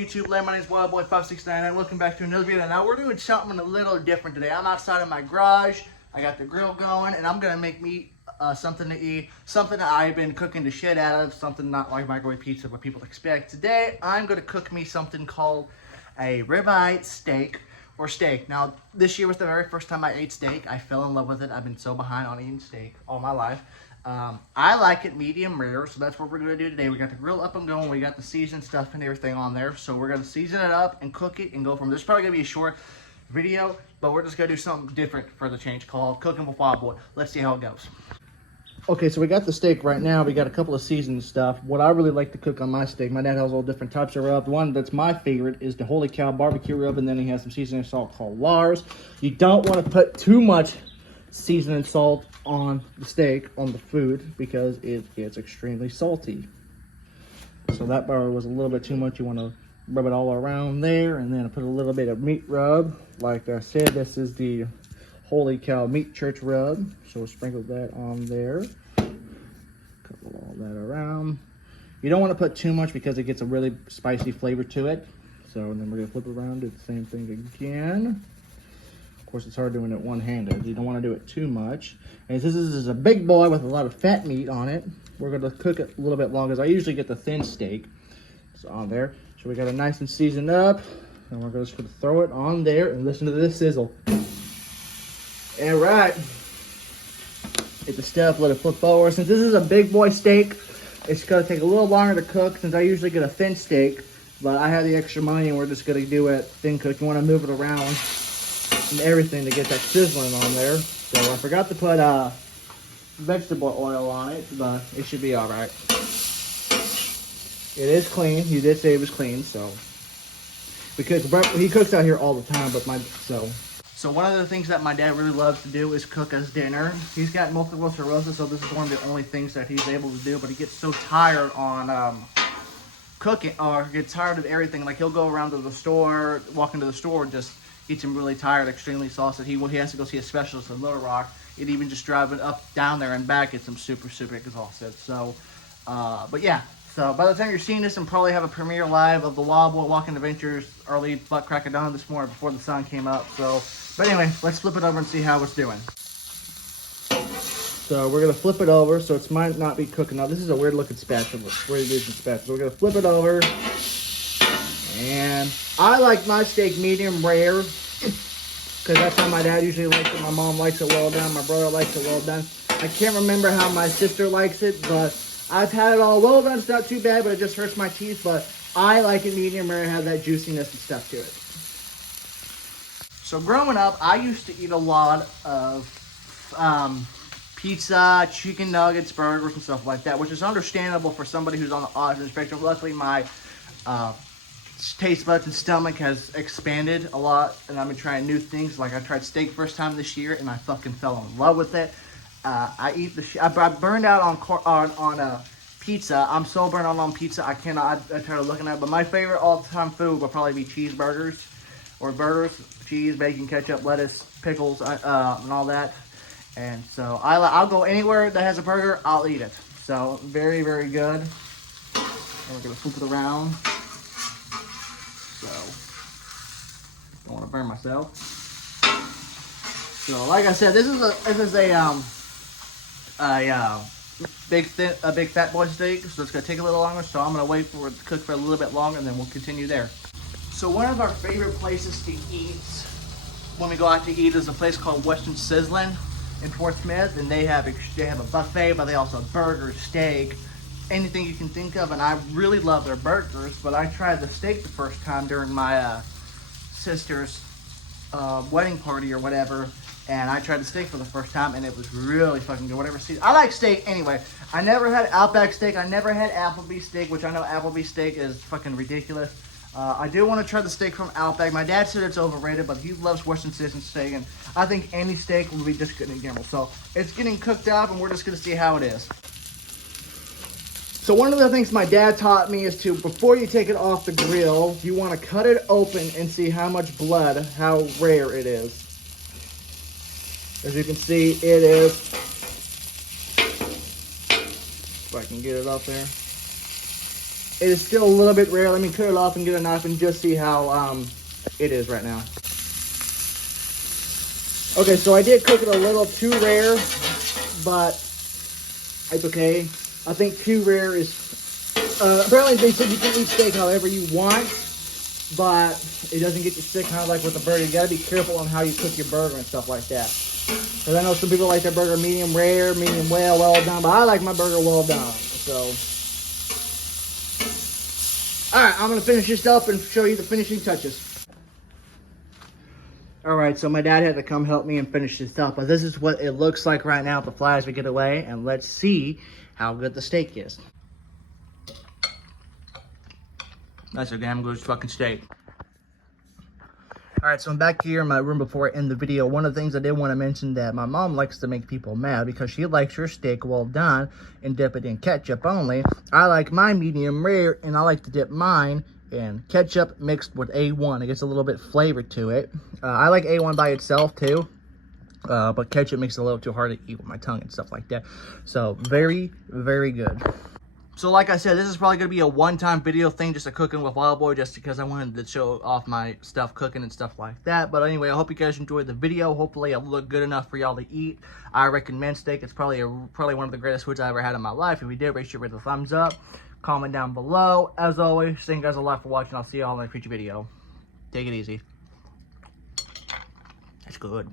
YouTube land? My name is Wildboy 569 and welcome back to another video. Now we're doing something a little different today. I'm outside of my garage. I got the grill going and I'm gonna make me something to eat, something that I've been cooking the shit out of, something not like microwave pizza what people expect. Today I'm gonna cook me something called a ribeye steak or steak. Now this year was the very first time I ate steak. I fell in love with it. I've been so behind on eating steak all my life. I like it medium rare, so that's what we're going to do today. We got the grill up and going. We got the seasoned stuff and everything on there. So we're going to season it up and cook it and go from there. It's probably going to be a short video, but we're just going to do something different for the change called Cooking with Wildboy. Let's see how it goes. Okay, so we got the steak right now. We got a couple of seasoned stuff. What I really like to cook on my steak, my dad has all different types of rub. The one that's my favorite is the Holy Cow barbecue rub, and then he has some seasoning salt called Lars. You don't want to put too much seasoning salt on the steak, on the food, because it gets extremely salty. So that bar was a little bit too much. You want to rub it all around there, and then put a little bit of meat rub. Like I said, this is the Holy Cow meat church rub, so we'll sprinkle that on there. Couple all that around. You don't want to put too much because it gets a really spicy flavor to it. So then we're gonna flip it around, do the same thing again. Of course, it's hard doing it one-handed. You don't want to do it too much. And since this is a big boy with a lot of fat meat on it, we're going to cook it a little bit longer. I usually get the thin steak. It's on there. So we got it nice and seasoned up. And we're just going to throw it on there and listen to this sizzle. All right. Get the stuff, let it flip over. Since this is a big boy steak, it's going to take a little longer to cook since I usually get a thin steak. But I have the extra money and we're just going to do it thin cook. You want to move it around and everything to get that sizzling on there. So I forgot to put vegetable oil on it, but it should be all right. It is clean. He did say it was clean, so he cooks out here all the time. But so one of the things that my dad really loves to do is cook us dinner. He's got multiple sclerosis, so this is one of the only things that he's able to do. But he gets so tired on cooking, or gets tired of everything. Like he'll go around to the store, walk into the store, and just gets him really tired, extremely exhausted. He has to go see a specialist in Little Rock. And even just driving up, down there, and back gets him super, super exhausted. So, but yeah. So by the time you're seeing this, and probably have a premiere live of the Wildboy Walking Adventures early butt crack of dawn this morning before the sun came up. So, but anyway, let's flip it over and see how it's doing. So we're gonna flip it over. So it might not be cooking. Now this is a weird looking spatula. Weird looking spatula. So we're gonna flip it over. And I like my steak medium rare because that's how my dad usually likes it. My mom likes it well done. My brother likes it well done. I can't remember how my sister likes it, but I've had it all well done. It's not too bad, but it just hurts my teeth. But I like it medium rare, have that juiciness and stuff to it. So growing up, I used to eat a lot of pizza, chicken nuggets, burgers, and stuff like that, which is understandable for somebody who's on the autism spectrum. Luckily, my taste buds and stomach has expanded a lot, and I've been trying new things. Like I tried steak first time this year, and I fucking fell in love with it. I burned out on pizza. I'm so burned out on pizza. I cannot. I try looking at it, but my favorite all-time food will probably be cheeseburgers or burgers, cheese, bacon, ketchup, lettuce, pickles, and all that. And so I'll go anywhere that has a burger. I'll eat it. So very, very good. And we're gonna flip it around. So, don't want to burn myself. So, like I said, this is a big fat boy steak. So it's gonna take a little longer. So I'm gonna wait for it to cook for a little bit longer, and then we'll continue there. So one of our favorite places to eat when we go out to eat is a place called Western Sizzlin' in Fort Smith, and they have a buffet, but they also have burgers, steak, anything you can think of, and I really love their burgers. But I tried the steak the first time during my sister's wedding party or whatever, and I tried the steak for the first time, and it was really fucking good. Whatever. I like steak anyway. I never had Outback steak. I never had Applebee's steak, which I know Applebee's steak is fucking ridiculous. I do want to try the steak from Outback. My dad said it's overrated, but he loves Western Sizzlin' steak, and I think any steak will be just good and gamble. So it's getting cooked up, and we're just gonna see how it is. So one of the things my dad taught me is to, before you take it off the grill, you want to cut it open and see how much blood, how rare it is. As you can see, it is, if I can get it up there, It is still a little bit rare. Let me cut it off and get a knife and just see how it is right now. Okay, so I did cook it a little too rare, but it's okay. I think too rare is, apparently they said you can eat steak however you want, but it doesn't get you sick kind of like with the burger. You gotta be careful on how you cook your burger and stuff like that. Because I know some people like their burger medium rare, medium well done, but I like my burger well done, so. All right, I'm gonna finish this up and show you the finishing touches. All right, so my dad had to come help me and finish this up, but this is what it looks like right now with the flies we get away, and let's see how good the steak is. That's a damn good fucking steak. All right, so I'm back here in my room before I end the video. One of the things I did want to mention that my mom likes to make people mad because she likes her steak well done and dip it in ketchup only. I like my medium rare, and I like to dip mine in ketchup mixed with A1. It gets a little bit flavor to it. I like A1 by itself too, but ketchup makes it a little too hard to eat with my tongue and stuff like that. So very, very good. So like I said, this is probably going to be a one-time video thing, just a cooking with Wildboy, just because I wanted to show off my stuff cooking and stuff like that. But anyway, I hope you guys enjoyed the video. Hopefully it'll look good enough for y'all to eat. I recommend steak. It's probably one of the greatest foods I ever had in my life. If you did, make sure to give it a thumbs up. Comment down below. As always, thank you guys a lot for watching. I'll see y'all in a future video. Take it easy. That's good.